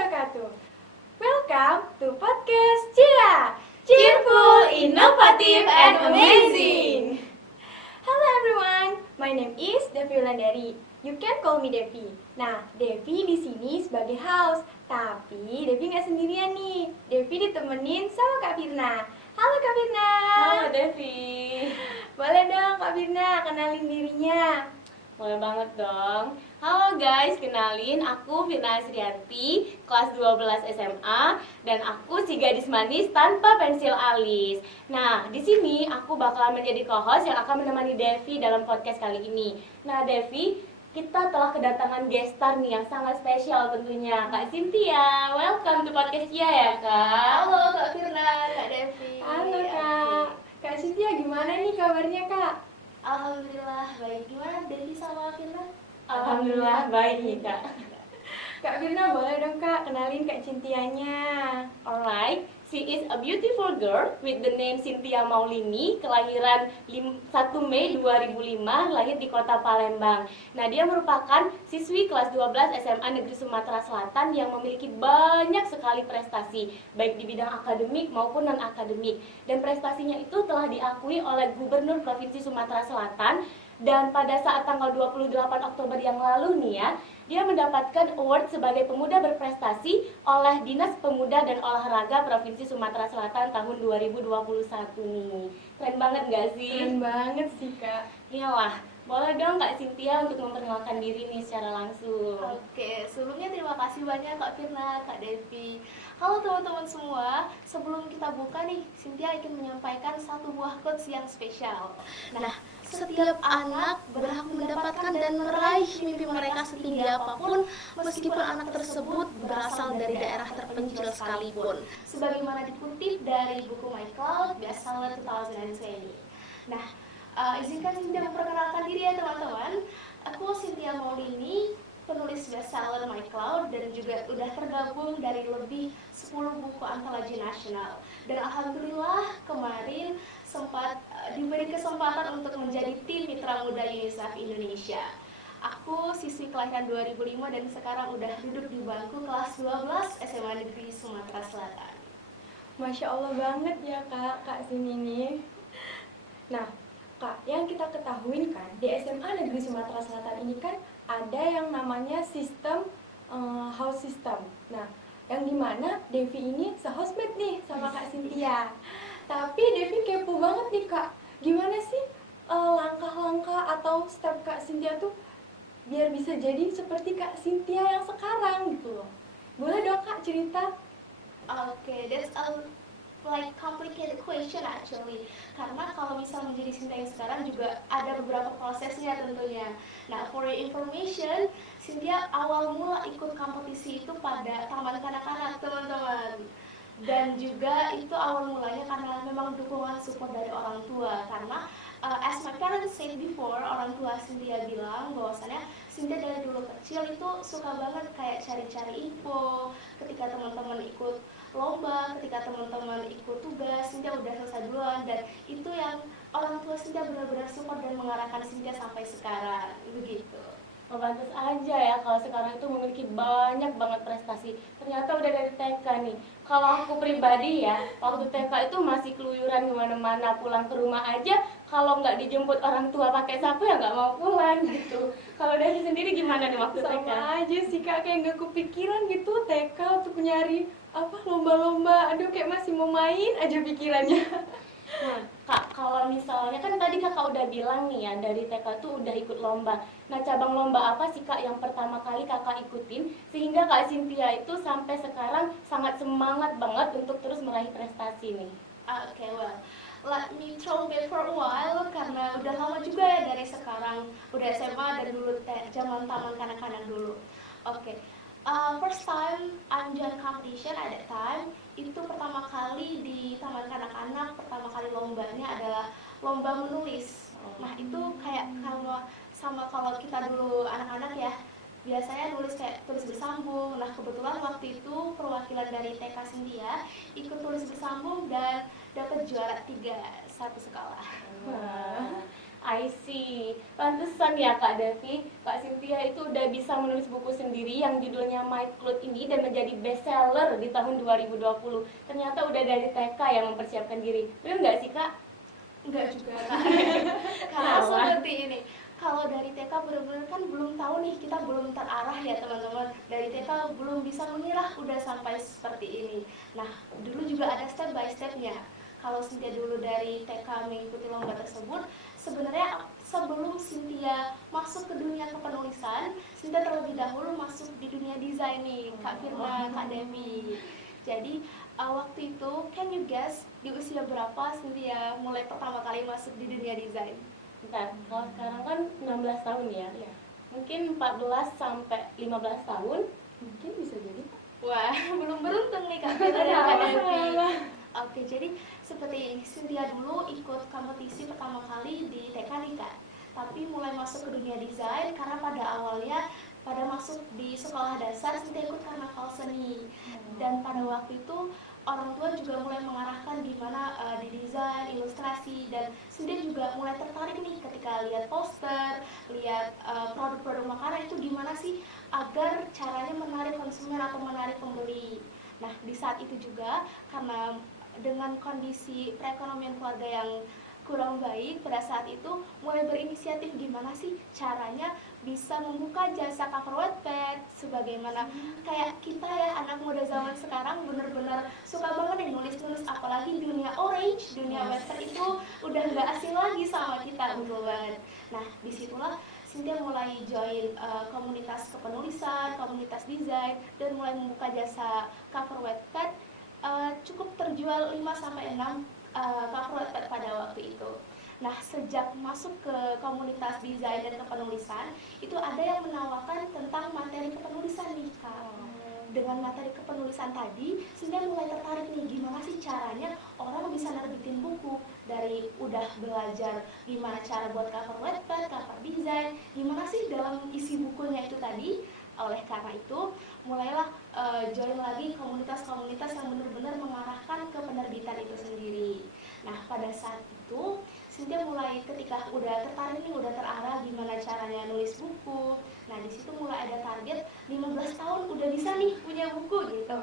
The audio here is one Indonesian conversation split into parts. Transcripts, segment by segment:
wabarakatuh. Welcome to podcast Cia, cheerful, inovative, and amazing. Hello everyone, my name is Devi Wulandari. You can call me Devi. Nah, Devi di sini sebagai host, tapi Devi nggak sendirian nih. Devi ditemenin sama Kak Firna. Halo Kak Firna. Halo Devi. Boleh dong Kak Firna kenalin dirinya. Boleh banget dong. Halo guys, kenalin aku Firna Asrianti, kelas 12 SMA, dan aku si gadis manis tanpa pensil alis. Nah, di sini aku bakalan menjadi co-host yang akan menemani Devi dalam podcast kali ini. Nah, Devi, kita telah kedatangan guest star nih yang sangat spesial tentunya, Kak Cynthia. Welcome to podcast Cia ya, Kak. Halo Kak Firna, Kak Devi. Halo Kak. Kak Cynthia gimana nih kabarnya Kak? Alhamdulillah baik. Gimana Devi sama Firna? Alhamdulillah baik nih, Kak. Kak Firna boleh dong Kak kenalin Kak Cynthianya. Alright, she is a beautiful girl with the name Cynthia Maulini, kelahiran 1 Mei 2005, lahir di kota Palembang. Nah, dia merupakan siswi kelas 12 SMA Negeri Sumatera Selatan yang memiliki banyak sekali prestasi, baik di bidang akademik maupun non-akademik. Dan prestasinya itu telah diakui oleh Gubernur Provinsi Sumatera Selatan. Dan pada saat tanggal 28 Oktober yang lalu nih ya, dia mendapatkan award sebagai pemuda berprestasi oleh Dinas Pemuda dan Olahraga Provinsi Sumatera Selatan tahun 2021 nih. Keren banget gak sih? Keren banget sih Kak. Iyalah, boleh dong Kak Cynthia untuk memperkenalkan diri nih secara langsung. Oke, sebelumnya terima kasih banyak Kak Firna, Kak Devi. Halo teman-teman semua, sebelum kita buka nih, Cynthia ingin menyampaikan satu buah quotes yang spesial. Nah, setiap anak berhak mendapatkan dan meraih mimpi mereka setinggi apapun, meskipun anak tersebut berasal dari daerah terpencil sekalipun. Sebagaimana dikutip dari buku My Cloud, bestseller 2020. Nah, izinkan Cynthia memperkenalkan diri ya teman-teman. Aku Cynthia Maulini, penulis bestseller My Cloud, dan juga udah tergabung dari lebih 10 buku antologi nasional. Dan alhamdulillah kemarin sempat diberi kesempatan untuk menjadi tim Mitra Muda UNICEF Indonesia. Aku siswi kelahiran 2005 dan sekarang udah duduk di bangku kelas 12 SMA Negeri Sumatera Selatan. Masya Allah banget ya Kak Sini nih. Nah Kak, yang kita ketahui kan di SMA Negeri Sumatera Selatan ini kan ada yang namanya sistem house system. Nah, yang dimana Devi ini se-housemate nih sama Kak Cynthia. Tapi Devi kepo banget nih Kak, gimana sih langkah-langkah atau step Kak Cynthia tuh biar bisa jadi seperti Kak Cynthia yang sekarang gitu loh. Boleh dong Kak cerita? Okay, that's a complicated question actually. Karena kalau misal menjadi Cynthia yang sekarang juga ada beberapa prosesnya tentunya. Nah, for your information, Cynthia awal mula ikut kompetisi itu pada taman kanak-kanak teman-teman. Dan juga itu awal mulanya karena memang dukungan support dari orang tua. Karena as my parents said before, orang tua Cynthia bilang bahwasannya Cynthia dari dulu kecil itu suka banget kayak cari-cari info ketika teman-teman ikut lomba, ketika teman-teman ikut tugas, Cynthia udah selesai duluan. Dan itu yang orang tua Cynthia benar-benar support dan mengarahkan Cynthia sampai sekarang, begitu. Oh, pantas aja ya kalau sekarang itu memiliki banyak banget prestasi. Ternyata udah dari TK nih. Kalau aku pribadi ya, waktu TK itu masih keluyuran kemana-mana, pulang ke rumah aja kalau nggak dijemput orang tua pakai sapu ya nggak mau pulang gitu. Kalau dari sendiri gimana nih waktu TK? Sama aja sih Kak, kayak nggak kepikiran gitu TK untuk nyari lomba-lomba. Aduh kayak masih mau main aja pikirannya. Nah, Kak, kalau misalnya kan tadi Kakak udah bilang nih ya, dari TK tuh udah ikut lomba. Nah, cabang lomba apa sih Kak yang pertama kali Kakak ikutin sehingga Kak Cynthia itu sampai sekarang sangat semangat banget untuk terus meraih prestasi nih? Okay, well, let me throw back for a while karena udah lama juga ya dari sekarang, udah SMA dan dulu zaman taman kanak-kanak dulu. Oke. First time I'm join competition at that time itu pertama kali di taman kanak-kanak, pertama kali lombanya adalah lomba menulis. Nah itu kayak kalau kita dulu anak-anak ya biasanya nulis kayak tulis bersambung. Nah kebetulan waktu itu perwakilan dari TK Cynthia ikut tulis bersambung dan dapat juara 3 satu sekolah. Wah, I see. Pantesan ya Kak Devi, Kak Cynthia itu udah bisa menulis buku sendiri yang judulnya My Cloud ini dan menjadi bestseller di tahun 2020. Ternyata udah dari TK yang mempersiapkan diri. Benar nggak sih Kak? Enggak juga Kak. Karena Salah. seperti ini, kalau dari TK benar-benar kan belum tahu nih, kita belum terarah ya teman-teman. Dari TK belum bisa mengira udah sampai seperti ini. Nah, dulu juga ada step by stepnya. Kalau Cynthia dulu dari TK mengikuti lomba tersebut, sebenarnya sebelum Cynthia masuk ke dunia kepenulisan, Cynthia terlebih dahulu masuk di dunia desain nih, Kak Firna, Kak Demi. Jadi waktu itu, can you guess di usia berapa Cynthia mulai pertama kali masuk di dunia desain? Bentar, kalau sekarang kan 16 tahun ya. Iya. Mungkin 14 sampai 15 tahun. Mungkin bisa jadi. Wah, belum beruntung nih Kak Firna dan Kak Devi. Oke, jadi seperti Cynthia dulu ikut kompetisi pertama kali di TK nih Kak. Tapi mulai masuk ke dunia desain karena pada awalnya pada masuk di sekolah dasar Cynthia ikut karnaval seni. Dan pada waktu itu orang tua juga mulai mengarahkan gimana di desain, ilustrasi, dan Cynthia juga mulai tertarik nih ketika lihat poster, lihat produk-produk makanan itu gimana sih agar caranya menarik konsumen atau menarik pembeli. Nah, di saat itu juga karena dengan kondisi perekonomian keluarga yang kurang baik pada saat itu mulai berinisiatif gimana sih caranya bisa membuka jasa cover Wattpad sebagaimana kayak kita ya anak muda zaman sekarang bener-bener suka banget nih nulis-nulis, apalagi dunia Orange, dunia Wattpad itu udah nggak asing lagi sama kita, betul banget. Nah, disitulah Cynthia mulai join komunitas kepenulisan, komunitas desain, dan mulai membuka jasa cover Wattpad. Cukup terjual 5-6 cover Wattpad pada waktu itu. Nah, sejak masuk ke komunitas desain dan kepenulisan, itu ada yang menawarkan tentang materi kepenulisan nih Kak. Dengan materi kepenulisan tadi, Cynthia mulai tertarik nih gimana sih caranya orang bisa nerbitin buku. Dari udah belajar gimana cara buat cover Wattpad, cover desain, gimana sih dalam isi bukunya itu tadi. Oleh karena itu, mulailah join lagi komunitas-komunitas yang benar-benar mengarahkan ke penerbitan itu sendiri. Nah, pada saat itu Cynthia mulai ketika udah tertarik nih, udah terarah gimana caranya nulis buku. Nah, di situ mulai ada target 15 tahun udah bisa nih punya buku gitu.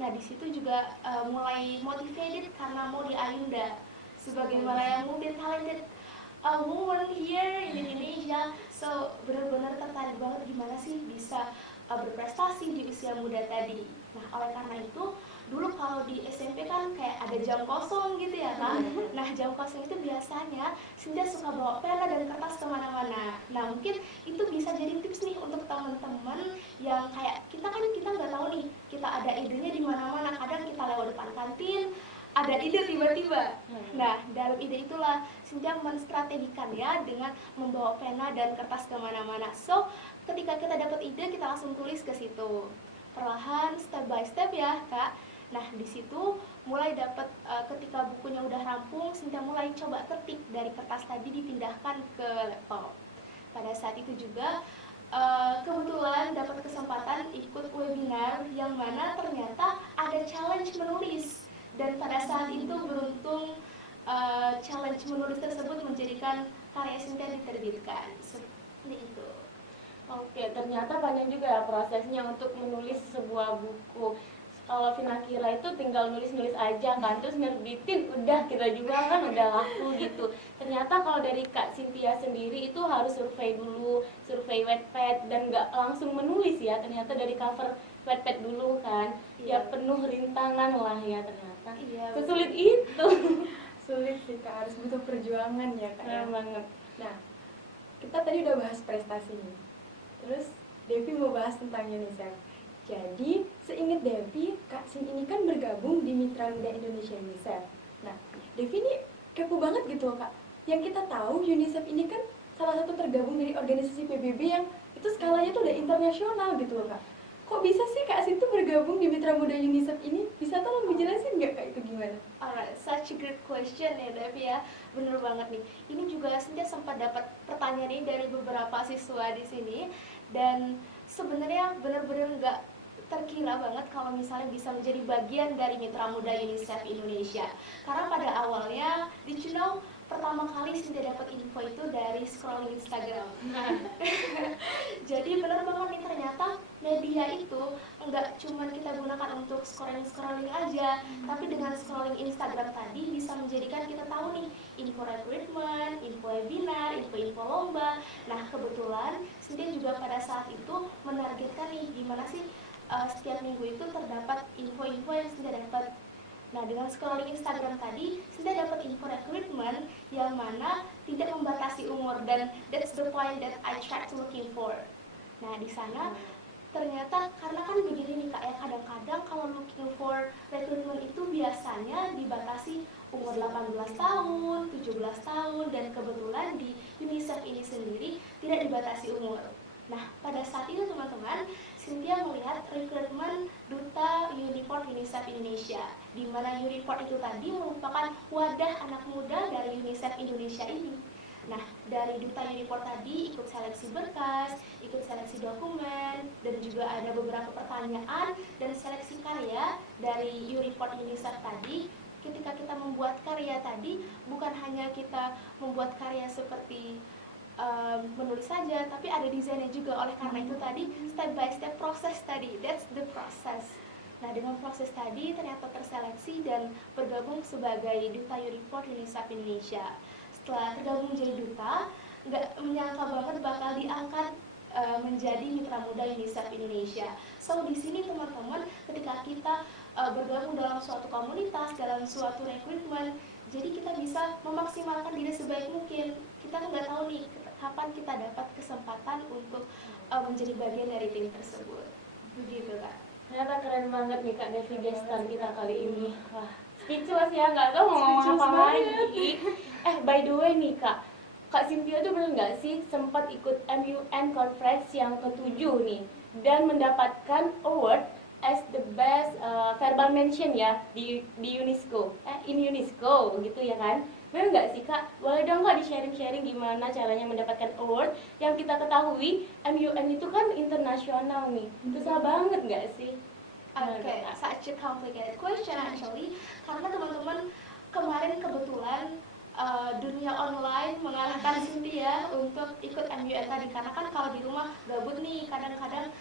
Nah, di situ juga mulai motivated karena mau di Ayunda sebagaimana yang multi talented woman here in Indonesia. So, benar-benar tertarik banget gimana sih bisa berprestasi di usia muda tadi. Nah, oleh karena itu, dulu kalau di SMP kan kayak ada jam kosong gitu ya kan. Nah, jam kosong itu biasanya Cynthia suka bawa pena dan kertas kemana-mana. Nah, mungkin itu bisa jadi tips nih untuk teman-teman yang kayak kita nggak tahu nih, kita ada idenya di mana-mana. Kadang kita lewat depan kantin, ada ide tiba-tiba. Nah, dalam ide itulah Cynthia menstrategikan ya dengan membawa pena dan kertas kemana-mana. So, ketika kita dapat ide, kita langsung tulis ke situ. Perlahan, step by step ya, Kak. Nah, di situ mulai dapat ketika bukunya udah rampung, Cynthia mulai coba ketik dari kertas tadi dipindahkan ke laptop. Pada saat itu juga kebetulan dapat kesempatan ikut webinar yang mana ternyata ada challenge menulis. Dan pada saat itu beruntung challenge menulis tersebut menjadikan karya Cynthia diterbitkan. Seperti itu. Oke, ternyata panjang juga ya prosesnya untuk menulis sebuah buku. Kalau Vina kira itu tinggal nulis-nulis aja kan, terus nerbitin, udah kita jual kan udah laku gitu. Ternyata kalau dari Kak Cynthia sendiri itu harus survei dulu, survei Wattpad, dan nggak langsung menulis ya. Ternyata dari cover Wattpad dulu kan, ya Iya. penuh rintangan lah ya ternyata. Iya, Sesulit itu. Sulit sih Kak, harus butuh perjuangan ya Kak ya. Keren banget. Nah, kita tadi udah bahas prestasi nih. Terus Devi mau bahas tentang UNICEF. Jadi, seingat Devi, Kak Sin ini kan bergabung di Mitra Muda Indonesia UNICEF. Nah, Devi ini kepo banget gitu loh Kak. Yang kita tahu UNICEF ini kan salah satu tergabung dari organisasi PBB yang itu skalanya tuh udah internasional gitu loh Kak. Kok bisa sih Kak Sin tuh bergabung di Mitra Muda UNICEF ini? Bisa tolong dijelasin nggak Kak itu gimana? Alright, such a great question ya Devi ya. Bener banget nih. Ini juga Cynthia sempat dapat pertanyaan ini dari beberapa siswa di sini, dan sebenarnya bener-bener nggak terkira banget kalau misalnya bisa menjadi bagian dari Mitra Muda UNICEF Indonesia. Karena pada awalnya, did you know, pertama kali Cynthia dapat info itu dari scrolling Instagram. Jadi benar banget nih, ternyata media itu enggak cuma kita gunakan untuk scrolling aja, tapi dengan scrolling Instagram tadi bisa menjadikan kita tahu nih info recruitment, info webinar, info lomba. Nah kebetulan Cynthia juga pada saat itu menargetkan nih gimana sih setiap minggu itu terdapat info-info yang Cynthia dapat. Nah, dengan scrolling Instagram tadi, Cynthia dapat info recruitment yang mana tidak membatasi umur, dan that's the point that I try to looking for. Nah, di sana ternyata karena kan begini nih Kak ya, kadang-kadang kalau looking for recruitment itu biasanya dibatasi umur 18 tahun, 17 tahun, dan kebetulan di UNICEF ini sendiri tidak dibatasi umur. Nah, pada saat itu teman-teman, Cynthia melihat rekrutmen Duta Uniport UNICEF Indonesia, di mana Uniport itu tadi merupakan wadah anak muda dari UNICEF Indonesia ini. Nah, dari Duta Uniport tadi ikut seleksi berkas, ikut seleksi dokumen, dan juga ada beberapa pertanyaan dan seleksi karya dari Uniport UNICEF tadi. Ketika kita membuat karya tadi, bukan hanya kita membuat karya seperti menulis saja, tapi ada desainnya juga. Oleh karena itu tadi step by step proses tadi, that's the process. Nah, dengan proses tadi ternyata terseleksi dan bergabung sebagai Duta Uniport UNICEF Indonesia. Setelah tergabung menjadi duta, nggak menyangka banget bakal diangkat menjadi mitra muda UNICEF Indonesia. So di sini teman-teman, ketika kita bergabung dalam suatu komunitas, dalam suatu rekrutmen, jadi kita bisa memaksimalkan diri sebaik mungkin. Kita nggak tahu nih kapan kita dapat kesempatan untuk menjadi bagian dari tim tersebut. Begitu Kak. Ternyata keren banget nih Kak Devi gestar kita kali ini. Wah, speechless ya, nggak tahu mau ngomong apa lagi. By the way nih Kak Cynthia tuh bener nggak sih sempat ikut MUN Conference yang ke-7 nih dan mendapatkan award as the best verbal mention ya di UNESCO, in UNESCO gitu ya kan? Bener nggak sih Kak? Boleh dong Kak di-sharing-sharing gimana caranya mendapatkan award? Yang kita ketahui MUN itu kan internasional nih, susah banget nggak sih? Okay, such a complicated question actually, karena teman-teman kemarin kebetulan dunia online mengalahkan Cynthia untuk ikut MUN tadi, karena kan kalau di rumah gabut nih, kadang-kadang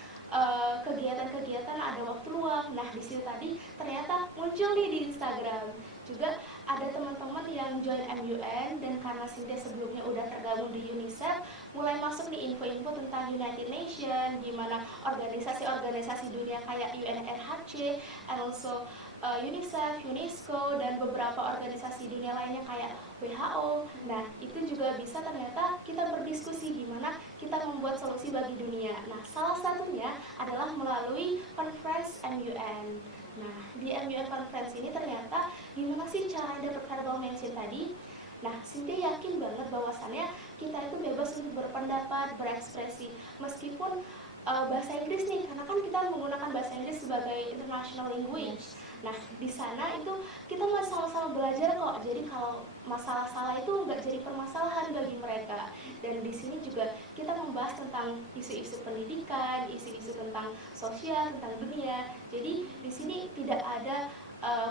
kegiatan-kegiatan ada waktu luang. Nah di situ tadi ternyata muncul nih di Instagram juga ada teman-teman yang join MUN, dan karena Cynthia sebelumnya udah tergabung di UNICEF, mulai masuk nih info-info tentang United Nations, gimana organisasi-organisasi dunia kayak UNRHC, and also UNICEF, UNESCO, dan beberapa organisasi dunia lainnya kayak WHO. Nah, itu juga bisa ternyata kita berdiskusi gimana kita membuat solusi bagi dunia. Nah, salah satunya adalah melalui conference MUN. Nah, di MUN conference ini ternyata gimana sih cara dapat verbal mention tadi? Nah, Cynthia yakin banget bahwasannya kita itu bebas untuk berpendapat, berekspresi, meskipun bahasa Inggris nih, karena kan kita menggunakan bahasa Inggris sebagai international language. Nah, di sana itu kita masih sama-sama belajar kok. Jadi kalau masalah salah itu nggak jadi permasalahan bagi mereka. Dan di sini juga kita membahas tentang isu-isu pendidikan, isu-isu tentang sosial, tentang dunia. Jadi di sini tidak ada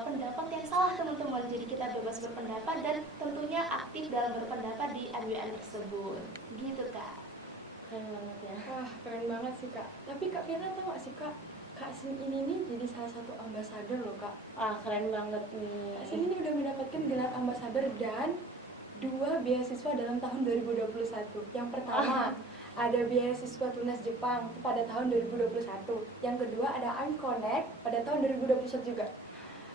pendapat yang salah teman-teman. Jadi kita bebas berpendapat dan tentunya aktif dalam berpendapat di MUN tersebut. Gitu Kak. Keren banget ya. Wah, keren banget sih Kak. Tapi Kak Firna tahu nggak sih Kak, Kak Sin ini nih jadi salah satu ambasador loh Kak. Wah, keren banget nih. Kak Sin ini udah mendapatkan gelar ambasador dan 2 beasiswa dalam tahun 2021. Yang pertama ada beasiswa Tunas Jepang pada tahun 2021. Yang kedua ada iConnect pada tahun 2021 juga.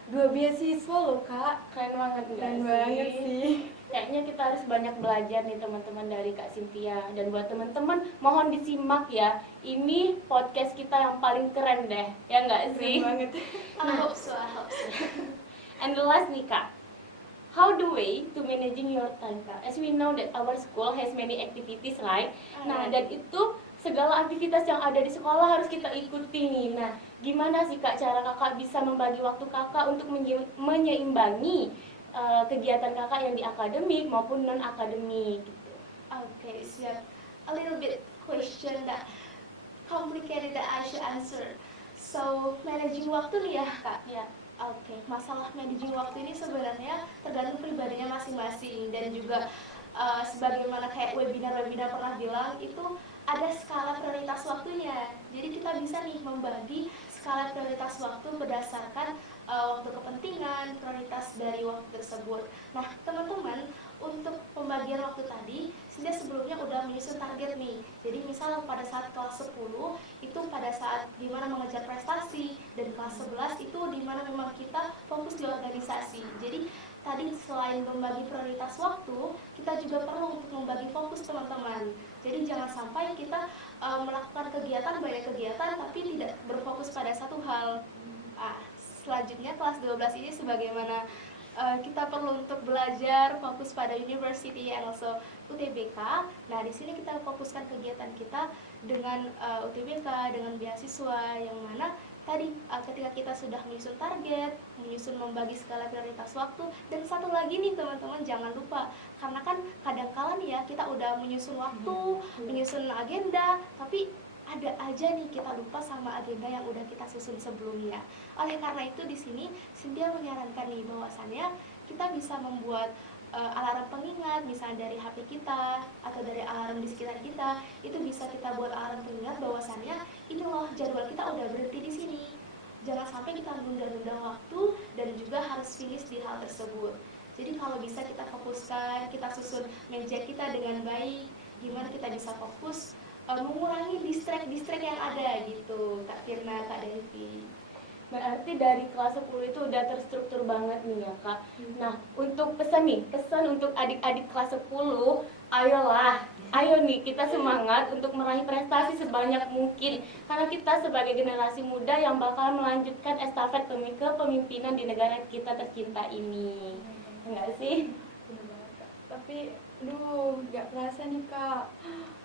2 beasiswa loh Kak. Keren banget nggak Keren banget sih. Kayaknya kita harus banyak belajar nih teman-teman dari Kak Cynthia. Dan buat teman-teman mohon disimak ya. Ini podcast kita yang paling keren deh. Ya nggak sih? Keren banget. I hope so. And the last nih Kak, how the way to managing your time Kak? As we know that our school has many activities right? Nah, dan itu segala aktivitas yang ada di sekolah harus kita ikuti nih. Nah, gimana sih Kak cara Kakak bisa membagi waktu Kakak untuk menyeimbangi kegiatan Kakak yang di akademik maupun non-akademik gitu? Okay, so a little bit question that complicated that I should answer. So managing waktu nih ya Kak. Ya. Oke, masalah managing waktu ini sebenarnya tergantung pribadinya masing-masing dan juga sebagaimana kayak webinar-webinar pernah bilang itu ada skala prioritas waktunya. Jadi kita bisa nih membagi skala prioritas waktu berdasarkan waktu kepentingan, prioritas dari waktu tersebut. Nah, teman-teman, untuk pembagian waktu tadi, Sintia sebelumnya udah menyusun target nih. Jadi misal pada saat kelas 10 itu pada saat dimana mengejar prestasi, dan kelas 11 itu dimana memang kita fokus di organisasi. Jadi tadi selain membagi prioritas waktu, kita juga perlu untuk membagi fokus teman-teman. Jadi jangan sampai kita melakukan kegiatan, banyak kegiatan, tapi tidak berfokus pada satu hal. Selanjutnya kelas 12 ini sebagaimana kita perlu untuk belajar fokus pada university and also UTBK. Nah, di sini kita fokuskan kegiatan kita dengan UTBK, dengan beasiswa yang mana tadi ketika kita sudah menyusun target, menyusun membagi skala prioritas waktu, dan satu lagi nih teman-teman jangan lupa, karena kan kadang-kala nih ya kita udah menyusun waktu, menyusun agenda, tapi ada aja nih kita lupa sama agenda yang udah kita susun sebelumnya. Oleh karena itu di sini Sintia menyarankan nih bahwasannya kita bisa membuat alarm pengingat misalnya dari HP kita atau dari alarm di sekitar kita. Itu bisa kita buat alarm pengingat bahwasannya ini loh jadwal kita udah berhenti di sini. Jangan sampai kita menunda-nunda waktu dan juga harus finish di hal tersebut. Jadi kalau bisa kita fokuskan, kita susun meja kita dengan baik, gimana kita bisa fokus mengurangi distract yang ada gitu, Kak Firna, Kak Devi. Berarti dari kelas 10 itu udah terstruktur banget nih ya Kak. Nah, untuk pesan untuk adik-adik kelas 10, ayo nih kita semangat untuk meraih prestasi sebanyak mungkin. Karena kita sebagai generasi muda yang bakal melanjutkan estafet kepemimpinan di negara kita tercinta ini. Enggak sih? Tapi gak kerasa nih Kak,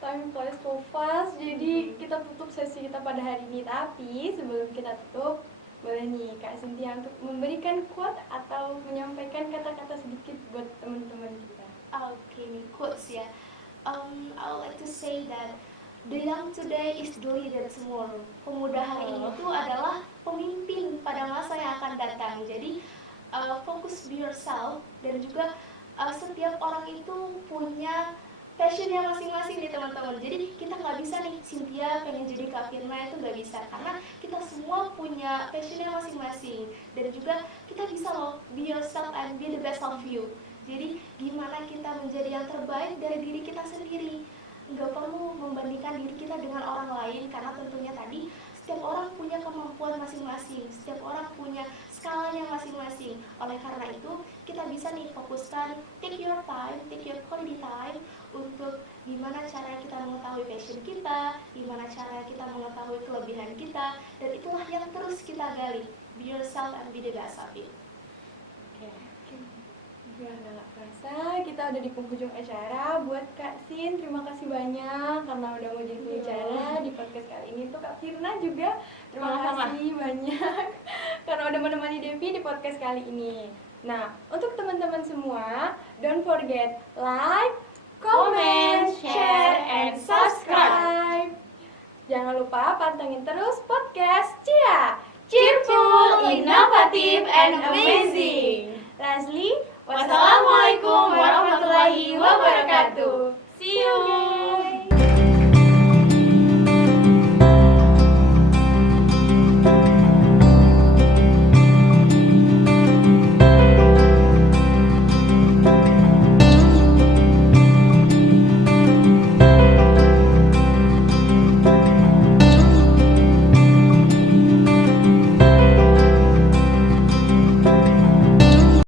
time flies so fast. Jadi kita tutup sesi kita pada hari ini. Tapi sebelum kita tutup, boleh nih Kak Sintia untuk memberikan quote atau menyampaikan kata-kata sedikit buat teman-teman kita. Oke, nih quotes ya. I would like to say that the young today is the leader tomorrow. Pemuda hari ini itu adalah pemimpin pada masa yang akan datang. Jadi fokus be yourself, dan juga setiap orang itu punya passionnya masing-masing nih teman-teman. Jadi kita nggak bisa nih Sintia pengen jadi Kak Firna, itu nggak bisa, karena kita semua punya passionnya masing-masing. Dan juga kita bisa loh be yourself and be the best of you. Jadi gimana kita menjadi yang terbaik dari diri kita sendiri. Nggak perlu membandingkan diri kita dengan orang lain, karena tentunya tadi setiap orang punya kemampuan masing-masing, setiap orang punya skalanya masing-masing. Oleh karena itu, kita bisa nih fokuskan, take your time, take your quality time untuk gimana cara kita mengetahui passion kita, gimana cara kita mengetahui kelebihan kita, dan itulah yang terus kita gali. Be yourself and be the best of it. Ya, nggak kerasa kita udah di penghujung acara. Buat Kak Sin, terima kasih banyak karena udah mau jadi pembicara di podcast kali ini. Tuh Kak Firna juga terima kasih banyak karena udah menemani Devi di podcast kali ini. Nah, untuk teman-teman semua, don't forget like, comment, share, and subscribe. Jangan lupa pantengin terus podcast Cia, cheerful, inovative, and amazing. Lastly, wassalamualaikum warahmatullahi wabarakatuh. See you.